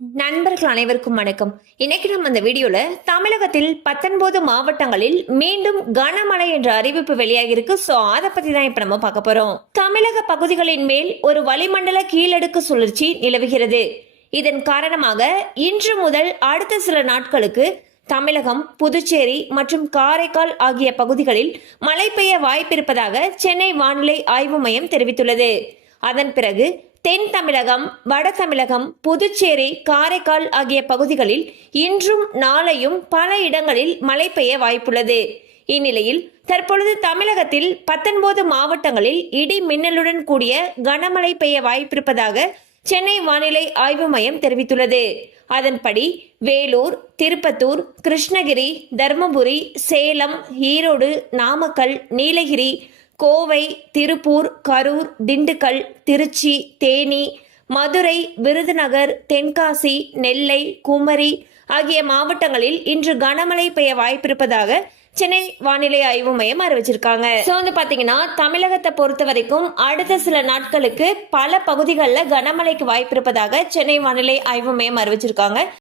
நண்பர்கள் அனைவருக்கும் வணக்கம். இன்னைக்கு நம்ம இந்த வீடியோல தமிழகத்தில் 19 மாவட்டங்களில் மீண்டும் கனமழை என்ற அறிவிப்பு வெளியாகி இருக்கு. அதை பத்தி தான் இப்ப நம்ம பார்க்க போறோம். தமிழக பகுதிகளின் மேல் ஒரு வளிமண்டல கீழடுக்கு சுழற்சி நிலவுகிறது. இதன் காரணமாக இன்று முதல் அடுத்த சில நாட்களுக்கு தமிழகம், புதுச்சேரி மற்றும் காரைக்கால் ஆகிய பகுதிகளில் மழை பெய்ய வாய்ப்பிருப்பதாக சென்னை வானிலை ஆய்வு மையம் தெரிவித்துள்ளது. அதன் பிறகு தென் தமிழகம், வட தமிழகம், புதுச்சேரி, காரைக்கால் ஆகிய பகுதிகளில் இன்றும் நாளையும் பல இடங்களில் மழை பெய்ய வாய்ப்புள்ளது. இந்நிலையில் தற்பொழுது தமிழகத்தில் 19 மாவட்டங்களில் இடி மின்னலுடன் கூடிய கனமழை பெய்ய வாய்ப்பிருப்பதாக சென்னை வானிலை ஆய்வு மையம் தெரிவித்துள்ளது. அதன்படி வேலூர், திருப்பத்தூர், கிருஷ்ணகிரி, தர்மபுரி, சேலம், ஈரோடு, நாமக்கல், நீலகிரி, கோவை, திருப்பூர், கரூர், திண்டுக்கல், திருச்சி, தேனி, மதுரை, விருதுநகர், தென்காசி, நெல்லை, குமரி ஆகிய மாவட்டங்களில் இன்று கனமழை பெய்ய வாய்ப்பிருப்பதாக சென்னை வானிலை ஆய்வு மையம் அறிவிச்சிருக்காங்க. பாத்தீங்கன்னா தமிழகத்தை பொறுத்த வரைக்கும் அடுத்த சில நாட்களுக்கு பல பகுதிகளில் கனமழைக்கு வாய்ப்பிருப்பதாக சென்னை வானிலை ஆய்வு மையம் அறிவிச்சிருக்காங்க.